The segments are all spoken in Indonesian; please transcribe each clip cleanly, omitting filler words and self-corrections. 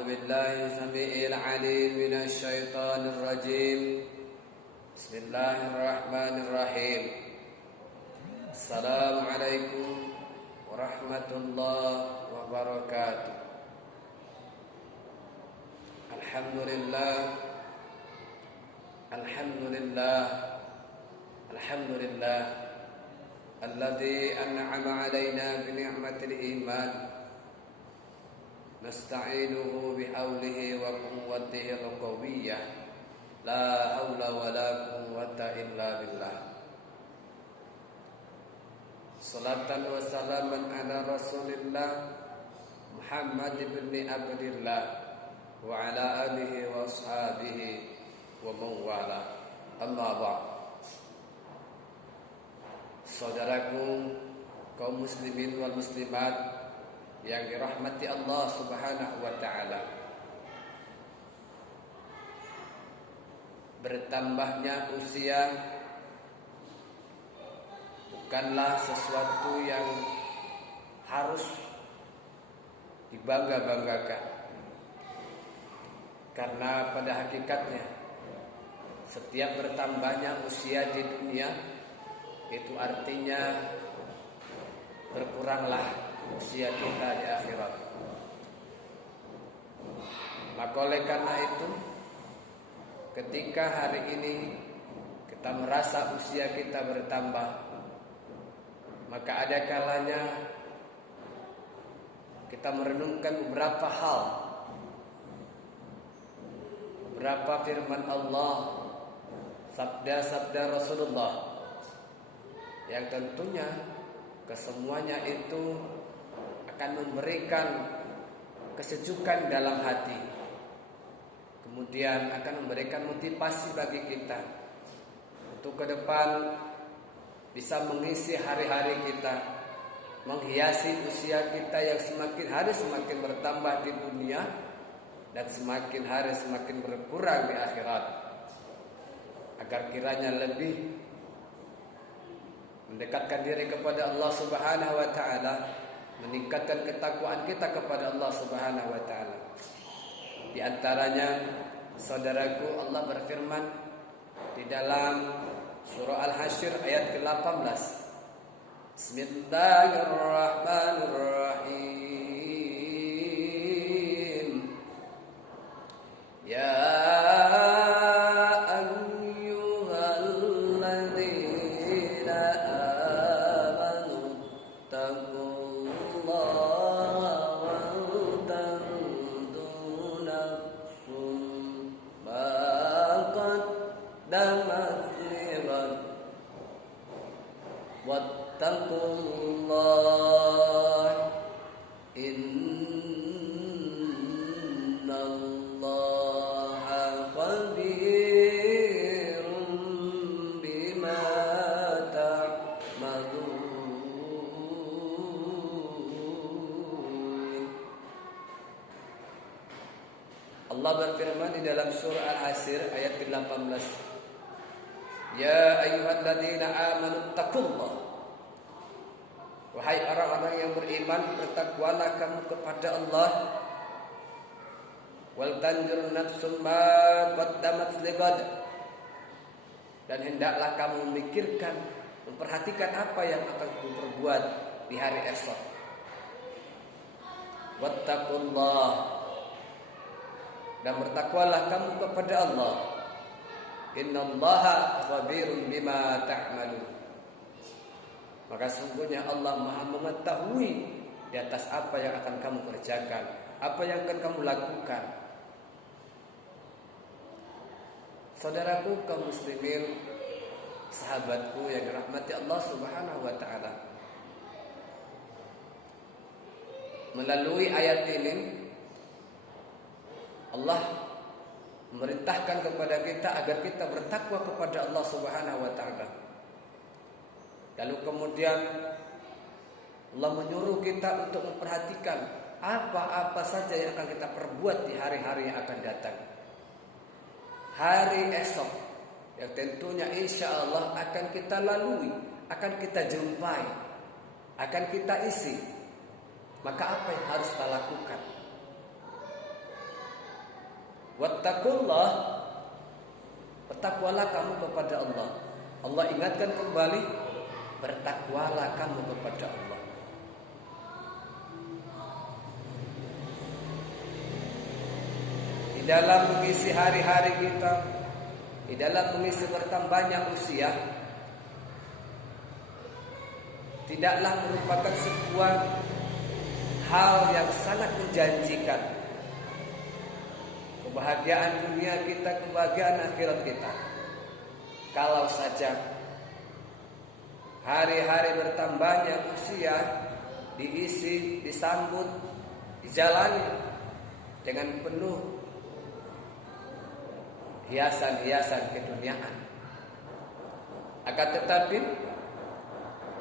أعوذ بالله السميع العليم من الشيطان الرجيم. بسم الله الرحمن الرحيم. السلام عليكم ورحمة الله وبركاته. الحمد لله الحمد لله الحمد لله الذي أنعم علينا بنعمة الإيمان، نستعينه بحوله وقوته القوية، لا حول ولا قوة إلا بالله. صلاة وسلاما على رسول الله محمد بن عبد الله وعلى آله وأصحابه ومن والاه. أما بعد. Saudaraku kaum muslimin wal muslimat yang dirahmati Allah Subhanahu wa taala, bertambahnya usia bukanlah sesuatu yang harus dibangga-banggakan, karena pada hakikatnya setiap bertambahnya usia di dunia itu artinya berkuranglah usia kita di akhirat. Maka oleh karena itu, ketika hari ini kita merasa usia kita bertambah, maka ada kalanya kita merenungkan beberapa hal, beberapa firman Allah, sabda-sabda Rasulullah, yang tentunya kesemuanya itu akan memberikan kesejukan dalam hati, kemudian akan memberikan motivasi bagi kita untuk ke depan bisa mengisi hari-hari kita, menghiasi usia kita yang semakin hari semakin bertambah di dunia dan semakin hari semakin berkurang di akhirat, agar kiranya lebih mendekatkan diri kepada Allah Subhanahu wa taala, meningkatkan ketakwaan kita kepada Allah Subhanahu wa taala. Di antaranya, saudaraku, Allah berfirman di dalam surah Al-Hasyr ayat ke-18. Bismillahirrahmanirrahim. Ya wattaqullah innallaha khabirum bima ta'malun. Allah berfirman di dalam surah Al-Hasyr ayat ke-18, Ya ayyuhalladzina amanu taqullah. Wahai orang-orang yang beriman, bertakwalah kamu kepada Allah. Wal tanzur nafsum ma qaddamat ligad. Dan hendaklah kamu memikirkan, memperhatikan apa yang akan kamu perbuat di hari esok. Wattaqullah. Dan bertakwalah kamu kepada Allah. Innallaha khabirun bima ta'malun. Maka sungguhnya Allah Maha mengetahui di atas apa yang akan kamu kerjakan, apa yang akan kamu lakukan. Saudaraku kaum muslimin, sahabatku yang dirahmati Allah Subhanahu wa taala, melalui ayat ini Allah memerintahkan kepada kita agar kita bertakwa kepada Allah Subhanahu wa taala. Lalu kemudian Allah menyuruh kita untuk memperhatikan apa-apa saja yang akan kita perbuat di hari-hari yang akan datang. Hari esok yang tentunya insya Allah akan kita lalui, akan kita jumpai, akan kita isi. Maka apa yang harus kita lakukan? Wattaqullah, bertakwalah kamu kepada Allah. Allah ingatkan kembali, bertakwalah kamu kepada Allah. Di dalam mengisi hari-hari kita, di dalam mengisi bertambahnya usia, tidaklah merupakan sebuah hal yang sangat menjanjikan kebahagiaan dunia kita, kebahagiaan akhirat kita, kalau saja hari-hari bertambahnya usia diisi, disambut, dijalani dengan penuh hiasan-hiasan keduniaan. Akan tetapi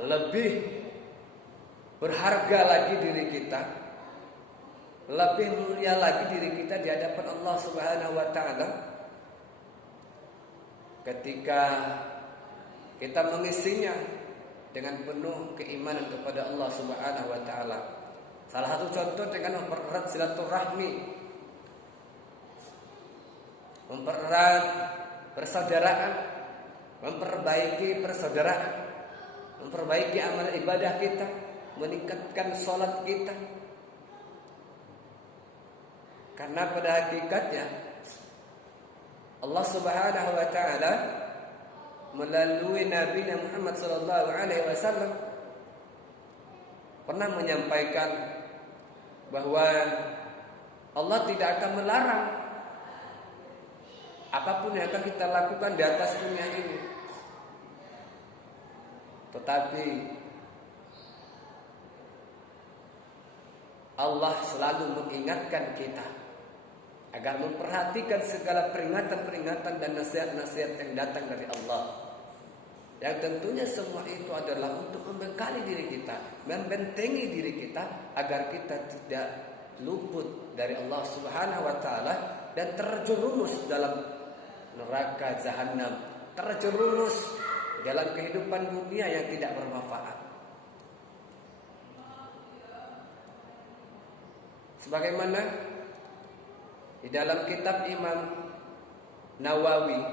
lebih berharga lagi diri kita, lebih mulia lagi diri kita di hadapan Allah Subhanahu wa taala ketika kita mengisinya dengan penuh keimanan kepada Allah Subhanahu wa taala. Salah satu contoh dengan mempererat silaturahmi, mempererat persaudaraan, memperbaiki persaudaraan, memperbaiki amal ibadah kita, meningkatkan sholat kita. Karena pada hakikatnya Allah Subhanahu wa taala melalui Nabi Muhammad sallallahu alaihi wasallam pernah menyampaikan bahwa Allah tidak akan melarang apapun yang akan kita lakukan di atas dunia ini. Tetapi Allah selalu mengingatkan kita agar memperhatikan segala peringatan-peringatan dan nasihat-nasihat yang datang dari Allah. Yang tentunya semua itu adalah untuk membekali diri kita, membentengi diri kita agar kita tidak luput dari Allah Subhanahu wa taala dan terjerumus dalam neraka jahanam, terjerumus dalam kehidupan dunia yang tidak bermanfaat. Sebagaimana di dalam kitab Imam Nawawi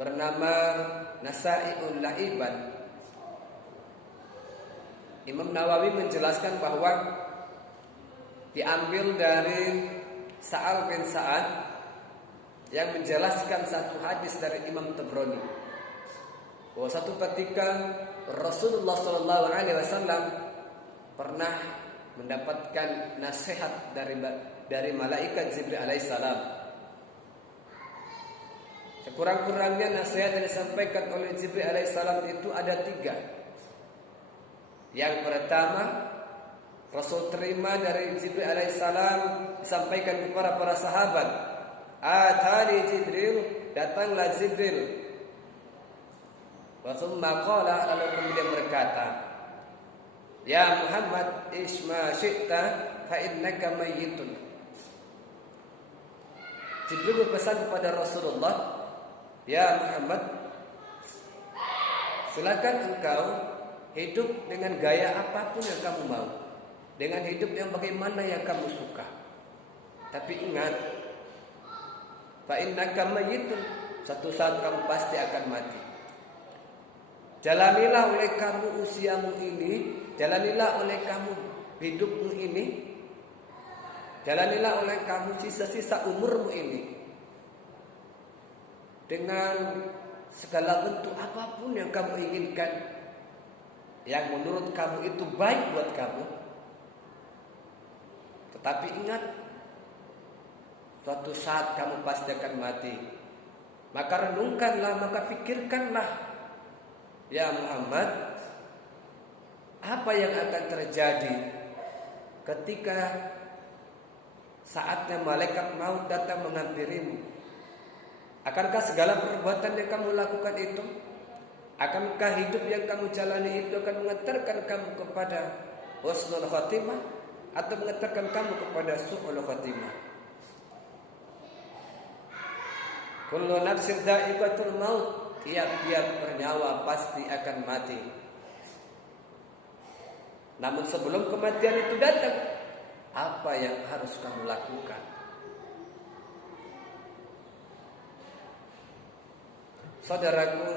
bernama Nasai'ul La'iban, Imam Nawawi menjelaskan bahwa diambil dari Sa'al bin Sa'ad yang menjelaskan satu hadis dari Imam Tabrani bahwa satu ketika Rasulullah SAW pernah mendapatkan nasihat dari malaikat Jibril alaihissalam. Sekurang-kurangnya nasihat yang disampaikan oleh Jibril alaihissalam itu ada 3. Yang pertama, Rasul terima dari Jibril alaihissalam disampaikan kepada para sahabat, atani Jibril, datanglah Jibril. Wa thumma qala, lalu kemudian berkata, ya Muhammad, isma syi'ta fa innaka mayyitun. Jibril berpesan kepada Rasulullah, ya Muhammad, silakan engkau hidup dengan gaya apapun yang kamu mau, dengan hidup yang bagaimana yang kamu suka. Tapi ingat, fa innaka mayyitun, suatu saat kamu pasti akan mati. Jalanilah oleh kamu usiamu ini, jalanilah oleh kamu hidupmu ini, jalanilah oleh kamu sisa-sisa umurmu ini dengan segala bentuk apapun yang kamu inginkan, yang menurut kamu itu baik buat kamu. Tetapi ingat, suatu saat kamu pasti akan mati. Maka renungkanlah, maka pikirkanlah, ya Muhammad, apa yang akan terjadi ketika saatnya malaikat maut datang menghampirimu? Akankah segala perbuatan yang kamu lakukan itu, akankah hidup yang kamu jalani itu akan mengantarkan kamu kepada husnul khatimah atau mengantarkan kamu kepada su'ul khatimah? Kullu nafsin dha'iqatul maut, tiap-tiap bernyawa pasti akan mati. Namun sebelum kematian itu datang, apa yang harus kamu lakukan? Saudaraku,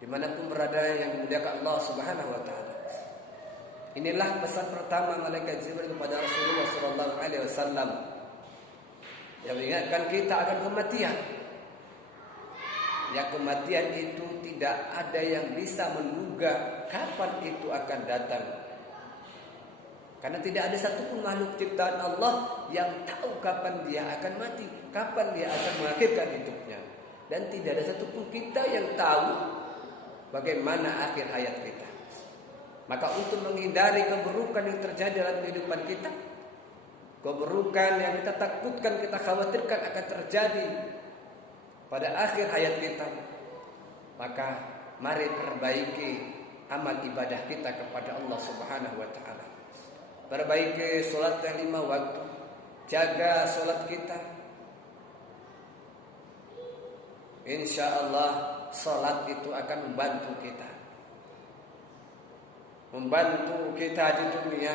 dimanapun berada yang dimuliakan Allah Subhanahu wa Ta'ala, inilah pesan pertama malaikat Jibril kepada Rasulullah Sallallahu Alaihi Wasallam yang mengingatkan kita akan kematian. Yang kematian itu tidak ada yang bisa menduga kapan itu akan datang. Karena tidak ada satupun makhluk ciptaan Allah yang tahu kapan dia akan mati, kapan dia akan mengakhirkan hidupnya. Dan tidak ada satupun kita yang tahu bagaimana akhir hayat kita. Maka untuk menghindari keburukan yang terjadi dalam kehidupan kita, keburukan yang kita takutkan, kita khawatirkan akan terjadi pada akhir hayat kita, maka mari perbaiki amal ibadah kita kepada Allah Subhanahu wa Ta'ala. Perbaiki solat yang 5 waktu, jaga solat kita. Insya Allah solat itu akan membantu kita, membantu kita di dunia,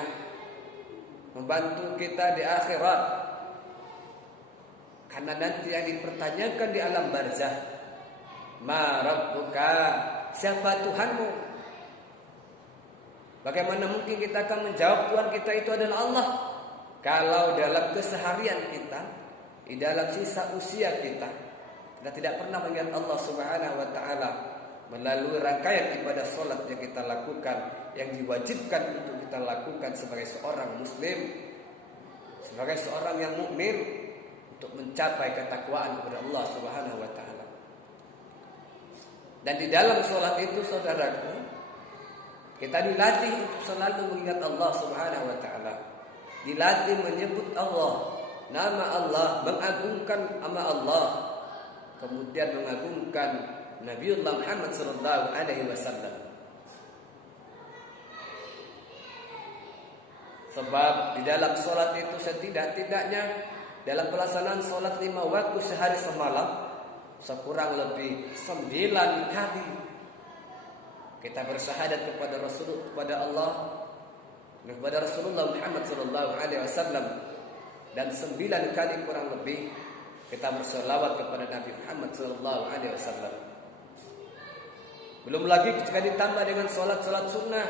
membantu kita di akhirat. Karena nanti yang dipertanyakan di alam barzah, ma rabbuka, siapa Tuhanmu? Bagaimana mungkin kita akan menjawab Tuhan kita itu adalah Allah, kalau dalam keseharian kita, di dalam sisa usia kita tidak pernah mengingat Allah Subhanahu wa Ta'ala melalui rangkaian ibadah solat yang kita lakukan, yang diwajibkan untuk kita lakukan sebagai seorang muslim, sebagai seorang yang mukmin, untuk mencapai ketakwaan kepada Allah Subhanahu wa Ta'ala. Dan di dalam solat itu, saudaraku, kita dilatih untuk selalu mengingat Allah Subhanahu wa Ta'ala, dilatih menyebut Allah, nama Allah, mengagungkan nama Allah, kemudian mengagungkan Nabiullah Muhammad sallallahu alaihi wasallam. Sebab di dalam solat itu setidak-tidaknya dalam pelaksanaan solat 5 waktu sehari semalam, sekurang lebih 9 kali kita bersyahadat kepada kepada Allah, kepada Rasulullah Muhammad sallallahu alaihi wasallam, dan 9 kali kurang lebih kita berselawat kepada Nabi Muhammad sallallahu alaihi wasallam. Belum lagi jika ditambah dengan solat-solat sunnah,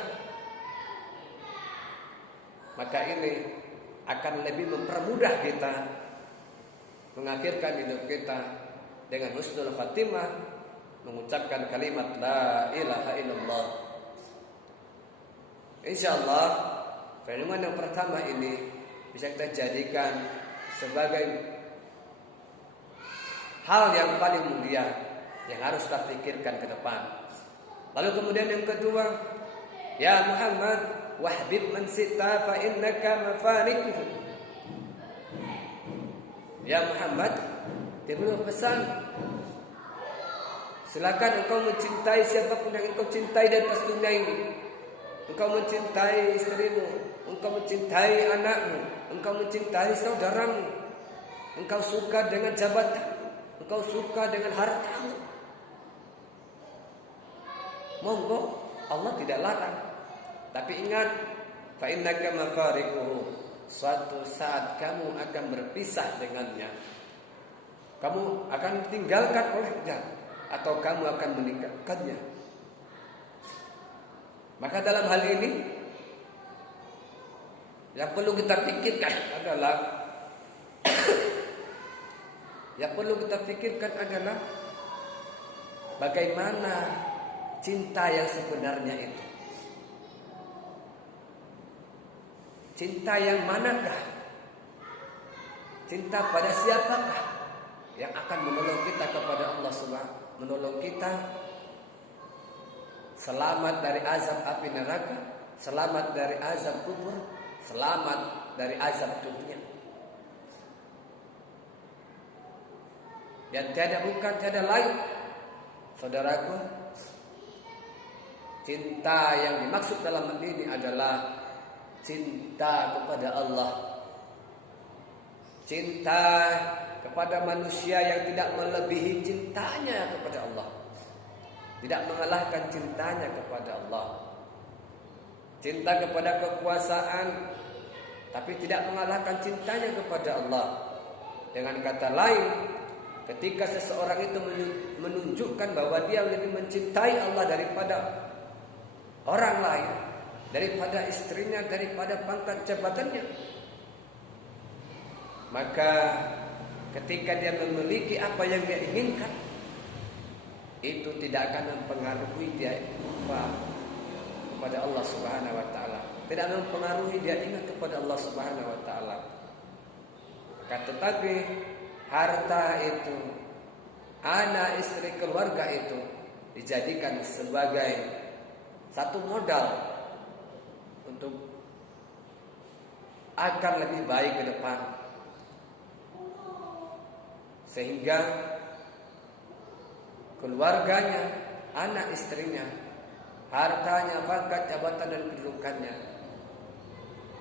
maka ini akan lebih mempermudah kita mengakhirkan hidup kita dengan husnul khatimah, mengucapkan kalimat la ilaha illallah. Insyaallah renungan yang pertama ini bisa kita jadikan sebagai hal yang paling mulia yang harus kita pikirkan ke depan. Lalu kemudian yang kedua, ya Muhammad wahbib man sita fa innaka mafarikuhu. Ya Muhammad, diberi pesan, silakan engkau mencintai siapapun yang engkau cintai dan atas dunia ini. Engkau mencintai istrimu, engkau mencintai anakmu, engkau mencintai saudaramu, engkau suka dengan jabatan, engkau suka dengan hartamu. Monggo, Allah tidak larang. Tapi ingat, fa innaka mafarikuhu. Suatu saat kamu akan berpisah dengannya. Kamu akan ditinggalkan olehnya, atau kamu akan meninggalkannya. Maka dalam hal ini yang perlu kita pikirkan adalah bagaimana cinta yang sebenarnya itu. Cinta yang manakah? Cinta pada siapakah yang akan menolong kita kepada Allah Subhanahu, menolong kita selamat dari azab api neraka, selamat dari azab kubur, selamat dari azab dunia. Dan tiada lain, saudaraku, cinta yang dimaksud dalam ini adalah cinta kepada Allah, cinta kepada manusia yang tidak melebihi cintanya kepada Allah, tidak mengalahkan cintanya kepada Allah, cinta kepada kekuasaan tapi tidak mengalahkan cintanya kepada Allah. Dengan kata lain, ketika seseorang itu menunjukkan bahwa dia lebih mencintai Allah daripada orang lain, daripada istrinya, daripada pangkat jabatannya, maka ketika dia memiliki apa yang dia inginkan, itu tidak akan mempengaruhi dia kepada Allah Subhanahu wa taala. Tidak mempengaruhi dia ingat kepada Allah Subhanahu wa taala. Tetapi harta itu, anak, istri, keluarga itu dijadikan sebagai satu modal untuk akan lebih baik ke depan, sehingga keluarganya, anak istrinya, hartanya, pangkat jabatan dan kedudukannya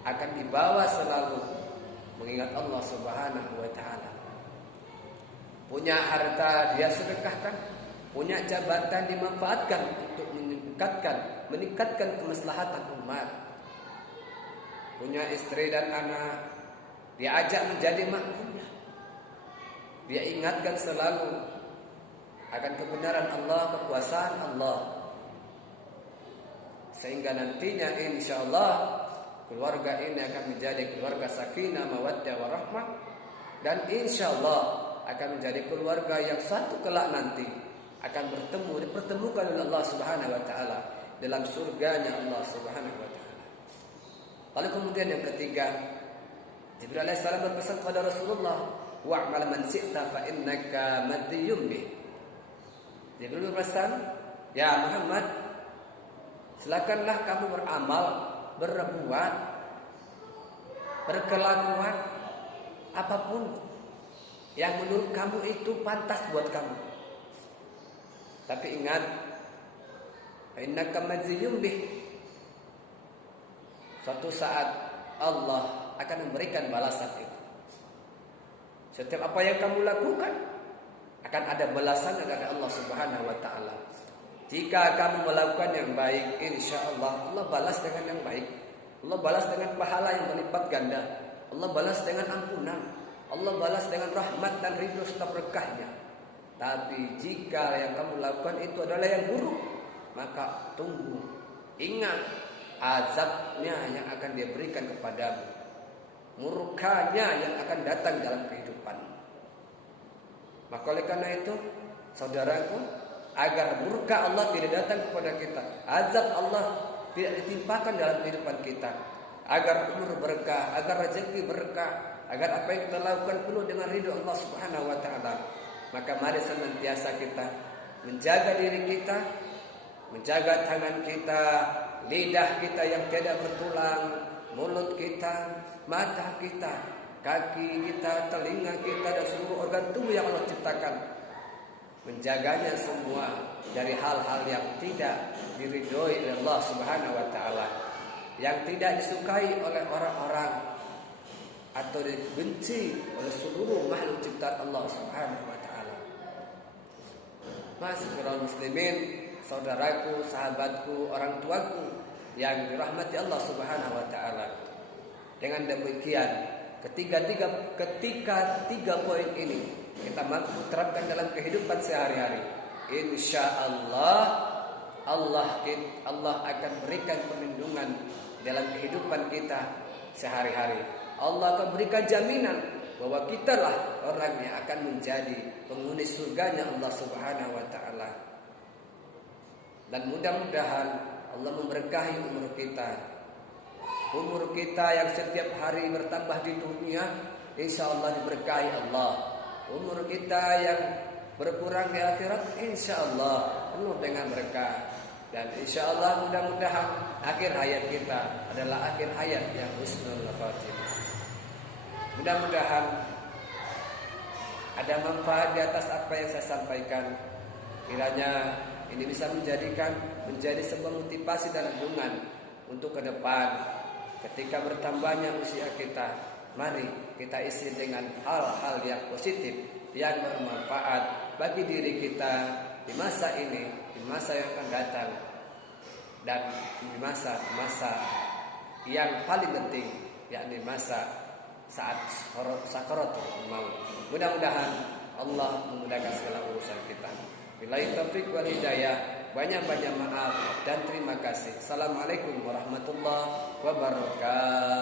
akan dibawa selalu mengingat Allah Subhanahu wa taala. Punya harta dia sedekahkan, punya jabatan dimanfaatkan untuk meningkatkan kemaslahatan umat. Punya istri dan anak diajak menjadi makmumnya. Dia ingatkan selalu akan kebenaran Allah, kekuasaan Allah, sehingga nantinya insyaallah keluarga ini akan menjadi keluarga sakinah, mawaddah, warahmah, dan insyaallah akan menjadi keluarga yang satu kelak nanti akan dipertemukan oleh Allah Subhanahu wa taala dalam surganya Allah Subhanahu wa taala. Lalu kemudian yang ketiga, Jibril alaihissalam berpesan kepada Rasulullah, wa'mal man syi'ta fa innaka madiyum bih. Jibril berpesan, ya Muhammad, silakanlah kamu beramal, berbuat, berkelakuan apapun yang menurut kamu itu pantas buat kamu. Tapi ingat, innaka madziyum bih. Suatu saat Allah akan memberikan balasan itu. Setiap apa yang kamu lakukan akan ada balasan dari Allah Subhanahu wa taala. Jika kamu melakukan yang baik, insyaallah Allah balas dengan yang baik. Allah balas dengan pahala yang berlipat ganda. Allah balas dengan ampunan. Allah balas dengan rahmat dan ridho serta berkahnya. Tapi jika yang kamu lakukan itu adalah yang buruk, maka tunggu, ingat azabnya yang akan dia berikan kepadamu, murkanya yang akan datang dalam kehidupanmu. Maka oleh karena itu, saudaraku, agar murka Allah tidak datang kepada kita, azab Allah tidak ditimpakan dalam kehidupan kita, agar umur berkah, agar rezeki berkah, agar apa yang kita lakukan penuh dengan ridho Allah Subhanahu wa taala, maka mari senantiasa kita menjaga diri kita, menjaga tangan kita, lidah kita yang tidak bertulang, mulut kita, mata kita, kaki kita, telinga kita, dan seluruh organ tubuh yang Allah ciptakan, menjaganya semua dari hal-hal yang tidak diridhoi oleh Allah Subhanahu wa taala, yang tidak disukai oleh orang-orang atau dibenci oleh seluruh makhluk ciptaan Allah Subhanahu wa taala. Ma'asyiral muslimin, saudaraku, sahabatku, orang tuaku yang dirahmati Allah Subhanahu wa taala. Dengan demikian, ketika tiga poin ini kita mampu terapkan dalam kehidupan sehari-hari, insyaallah Allah akan berikan perlindungan dalam kehidupan kita sehari-hari. Allah akan berikan jaminan bahwa kitalah orang yang akan menjadi penghuni surganya Allah Subhanahu wa taala. Dan mudah-mudahan Allah memberkahi umur kita. Umur kita yang setiap hari bertambah di dunia, insyaallah diberkahi Allah. Umur kita yang berkurang di akhirat, insyaallah penuh dengan berkah. Dan insyaallah mudah-mudahan akhir hayat kita adalah akhir hayat yang husnul khatimah. Mudah-mudahan ada manfaat di atas apa yang saya sampaikan. Kiranya ini bisa menjadi sebuah motivasi dan renungan untuk ke depan. Ketika bertambahnya usia kita, mari kita isi dengan hal-hal yang positif, yang bermanfaat bagi diri kita di masa ini, di masa yang akan datang, dan di masa-masa yang paling penting, yakni masa saat sakaratul maut. Mudah-mudahan Allah memudahkan segala urusan kita. Billahi taufik wal hidayah. Banyak-banyak maaf dan terima kasih. Assalamualaikum warahmatullahi wabarakatuh.